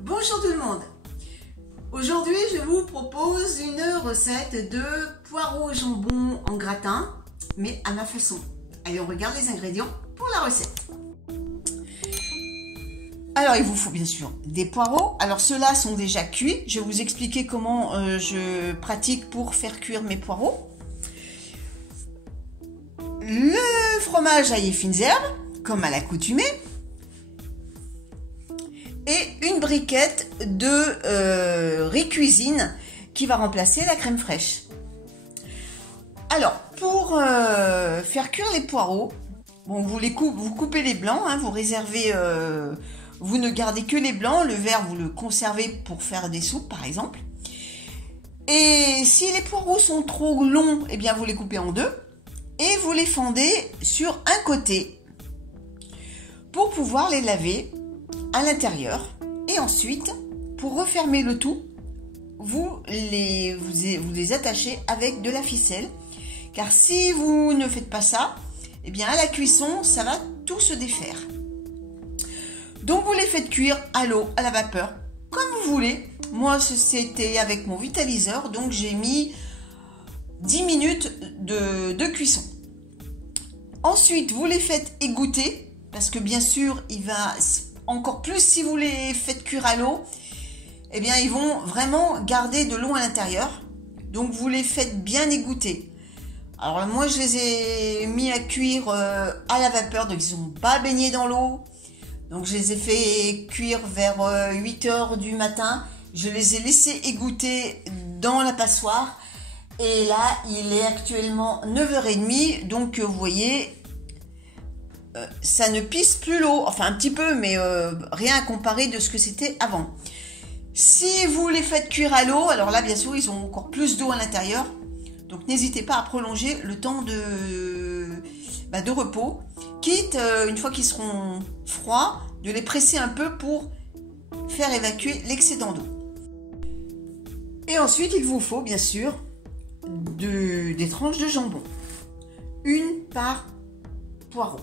Bonjour tout le monde. Aujourd'hui je vous propose une recette de poireaux au jambon en gratin, mais à ma façon. Allez, on regarde les ingrédients pour la recette. Alors il vous faut bien sûr des poireaux. Alors ceux-là sont déjà cuits. Je vais vous expliquer comment je pratique pour faire cuire mes poireaux. Le fromage ail et fines herbes, comme à l'accoutumée. Et une briquette de riz cuisine qui va remplacer la crème fraîche. Alors, pour faire cuire les poireaux, bon, vous coupez les blancs, hein, vous réservez, vous ne gardez que les blancs, le vert vous le conservez pour faire des soupes par exemple. Et si les poireaux sont trop longs, eh bien vous les coupez en deux et vous les fendez sur un côté pour pouvoir les laver à l'intérieur. Et ensuite, pour refermer le tout, vous les attachez avec de la ficelle. Car si vous ne faites pas ça, eh bien à la cuisson, ça va tout se défaire. Donc vous les faites cuire à l'eau, à la vapeur, comme vous voulez. Moi, c'était avec mon vitaliseur, donc j'ai mis 10 minutes de cuisson. Ensuite, vous les faites égoutter, parce que bien sûr, il va... Encore plus si vous les faites cuire à l'eau, eh bien ils vont vraiment garder de l'eau à l'intérieur. Donc vous les faites bien égoutter. Alors moi je les ai mis à cuire à la vapeur, donc ils n'ont pas baigné dans l'eau. Donc je les ai fait cuire vers 8 h du matin. Je les ai laissés égoutter dans la passoire. Et là il est actuellement 9 h 30. Donc vous voyez... ça ne pisse plus l'eau, enfin un petit peu, mais rien à comparer de ce que c'était avant. Si vous les faites cuire à l'eau, alors là bien sûr ils ont encore plus d'eau à l'intérieur, donc n'hésitez pas à prolonger le temps de repos, quitte une fois qu'ils seront froids, de les presser un peu pour faire évacuer l'excédent d'eau. Et ensuite il vous faut bien sûr des tranches de jambon, une par poireau.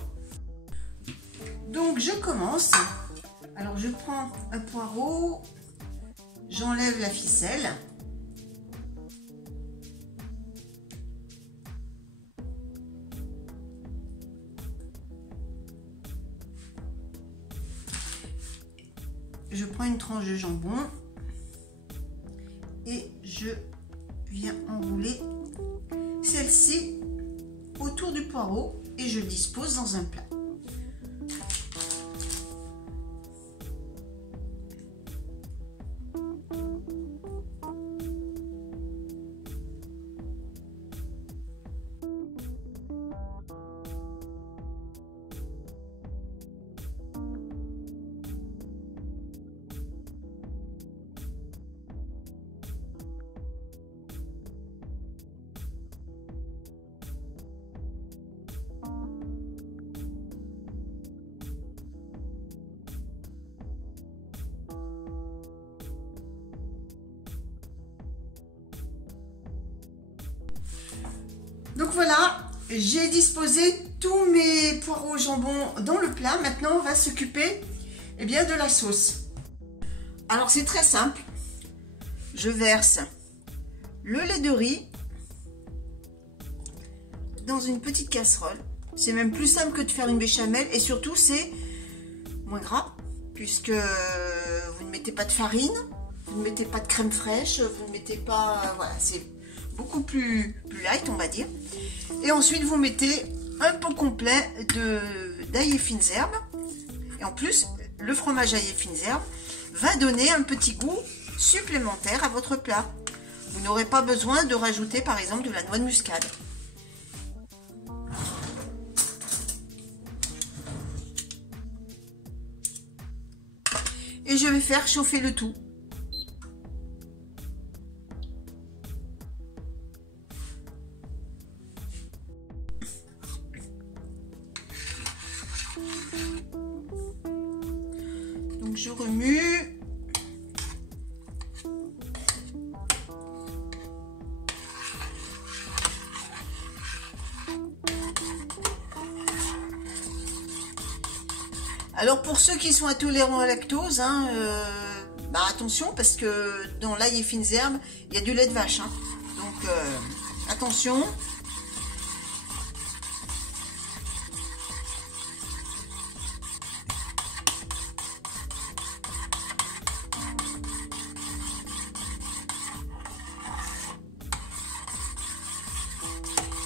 Donc je commence. Alors je prends un poireau, j'enlève la ficelle. Je prends une tranche de jambon et je viens enrouler celle-ci autour du poireau et je le dispose dans un plat. Donc voilà, j'ai disposé tous mes poireaux au jambon dans le plat. Maintenant, on va s'occuper de la sauce. Alors, c'est très simple. Je verse le lait de riz dans une petite casserole. C'est même plus simple que de faire une béchamel et surtout, c'est moins gras puisque vous ne mettez pas de farine, vous ne mettez pas de crème fraîche, vous ne mettez pas... voilà, c'est beaucoup plus light, on va dire. Et ensuite vous mettez un pot complet d'ail et fines herbes, et en plus le fromage ail et fines herbes va donner un petit goût supplémentaire à votre plat. Vous n'aurez pas besoin de rajouter par exemple de la noix de muscade. Et je vais faire chauffer le tout. Donc je remue. Alors pour ceux qui sont intolérants à la lactose, bah attention parce que dans l'ail et fines herbes, il y a du lait de vache. Hein. Donc attention.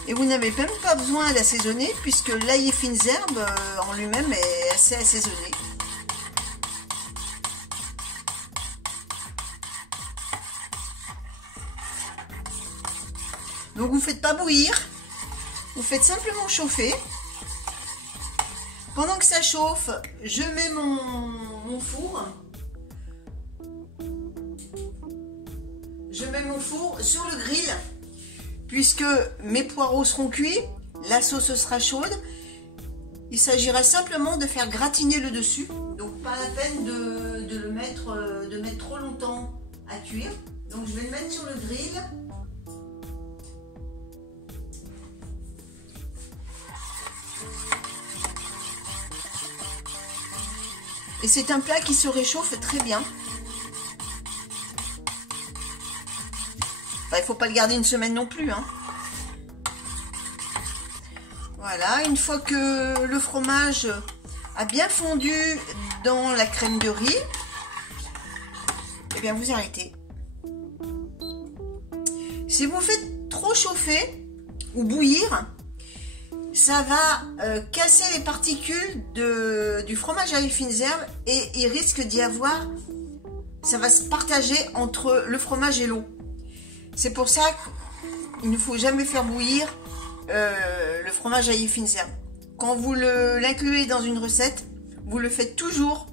Et vous n'avez même pas besoin d'assaisonner puisque l'ail et fines herbes en lui-même est assez assaisonné. Donc vous ne faites pas bouillir, vous faites simplement chauffer. Pendant que ça chauffe, je mets mon four. Je mets mon four sur le grill. Puisque mes poireaux seront cuits, la sauce sera chaude. Il s'agira simplement de faire gratiner le dessus. Donc pas la peine de mettre trop longtemps à cuire. Donc je vais le mettre sur le grill. Et c'est un plat qui se réchauffe très bien. Enfin, il ne faut pas le garder une semaine non plus. Hein. Voilà, une fois que le fromage a bien fondu dans la crème de riz, eh bien vous arrêtez. Si vous faites trop chauffer ou bouillir, ça va casser les particules du fromage à fines herbes et il risque d'y avoir, ça va se partager entre le fromage et l'eau. C'est pour ça qu'il ne faut jamais faire bouillir le fromage à fines herbes. Quand vous l'incluez dans une recette, vous le faites toujours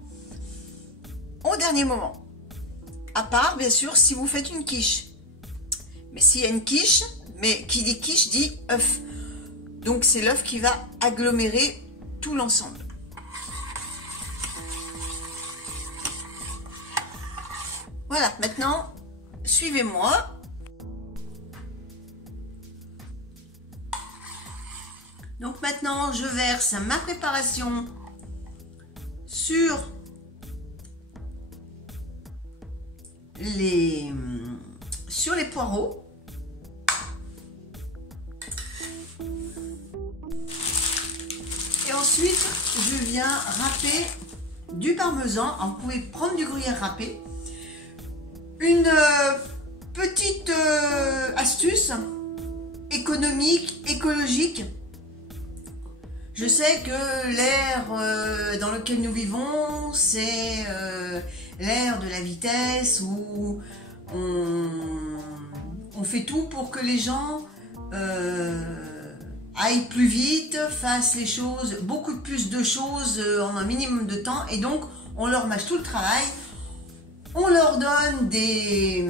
au dernier moment. À part, bien sûr, si vous faites une quiche. Mais s'il y a une quiche, mais qui dit quiche dit œuf. Donc c'est l'œuf qui va agglomérer tout l'ensemble. Voilà, maintenant, suivez-moi. Donc maintenant, je verse ma préparation sur les poireaux. Et ensuite, je viens râper du parmesan. Alors, vous pouvez prendre du gruyère râpé. Une petite astuce économique, écologique. Je sais que l'ère dans lequel nous vivons, c'est l'ère de la vitesse où on fait tout pour que les gens aillent plus vite, fassent les choses, beaucoup plus de choses en un minimum de temps et donc on leur mâche tout le travail, on leur donne des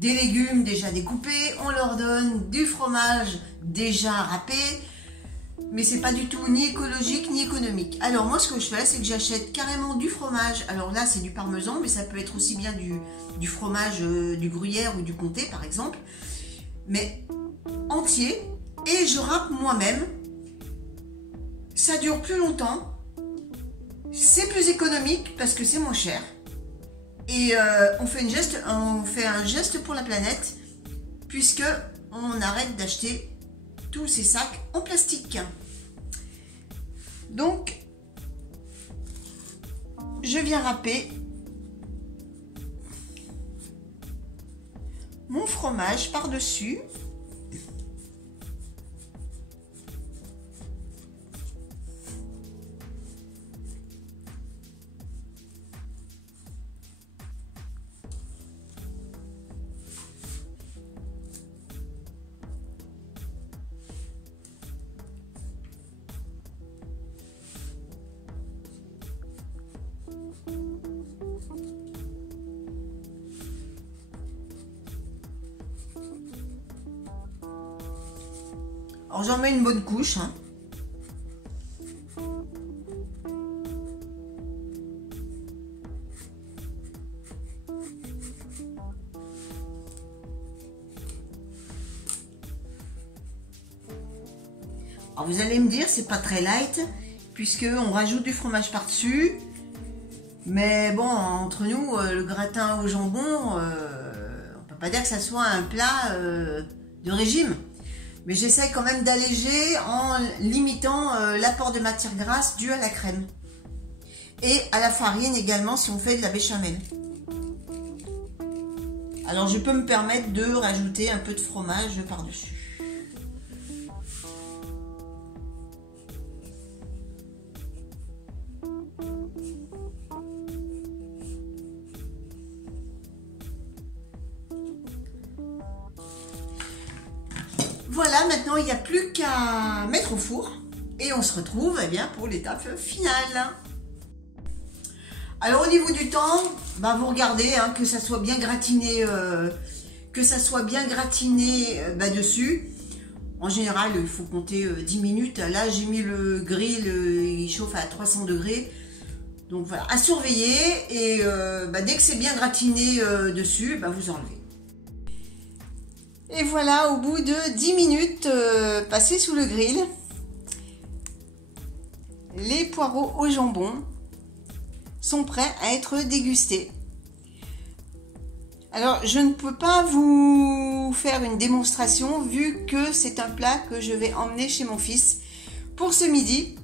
légumes déjà découpés, on leur donne du fromage déjà râpé. Mais c'est pas du tout ni écologique ni économique. Alors moi ce que je fais c'est que j'achète carrément du fromage. Alors là c'est du parmesan mais ça peut être aussi bien du fromage du gruyère ou du comté par exemple. Mais entier et je râpe moi-même. Ça dure plus longtemps. C'est plus économique parce que c'est moins cher. Et on fait un geste pour la planète puisque on arrête d'acheter tous ces sacs en plastique. Donc, je viens râper mon fromage par-dessus. Alors j'en mets une bonne couche. Hein. Alors vous allez me dire, c'est pas très light, puisque on rajoute du fromage par-dessus. Mais bon, entre nous, le gratin au jambon, on peut pas dire que ça soit un plat de régime. Mais j'essaie quand même d'alléger en limitant l'apport de matière grasse due à la crème. Et à la farine également si on fait de la béchamel. Alors je peux me permettre de rajouter un peu de fromage par-dessus. Voilà, maintenant il n'y a plus qu'à mettre au four et on se retrouve bien pour l'étape finale. Alors au niveau du temps, vous regardez que ça soit bien gratiné, dessus. En général, il faut compter 10 minutes. Là, j'ai mis le grill, il chauffe à 300 degrés. Donc voilà, à surveiller et dès que c'est bien gratiné dessus, vous enlevez. Et voilà, au bout de 10 minutes passées sous le grill, les poireaux au jambon sont prêts à être dégustés. Alors, je ne peux pas vous faire une démonstration vu que c'est un plat que je vais emmener chez mon fils pour ce midi.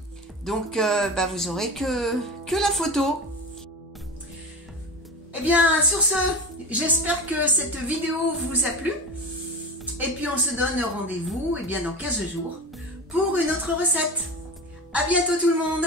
Donc, vous aurez que la photo. Eh bien, sur ce, j'espère que cette vidéo vous a plu. Et puis, on se donne rendez-vous dans 15 jours pour une autre recette. À bientôt tout le monde!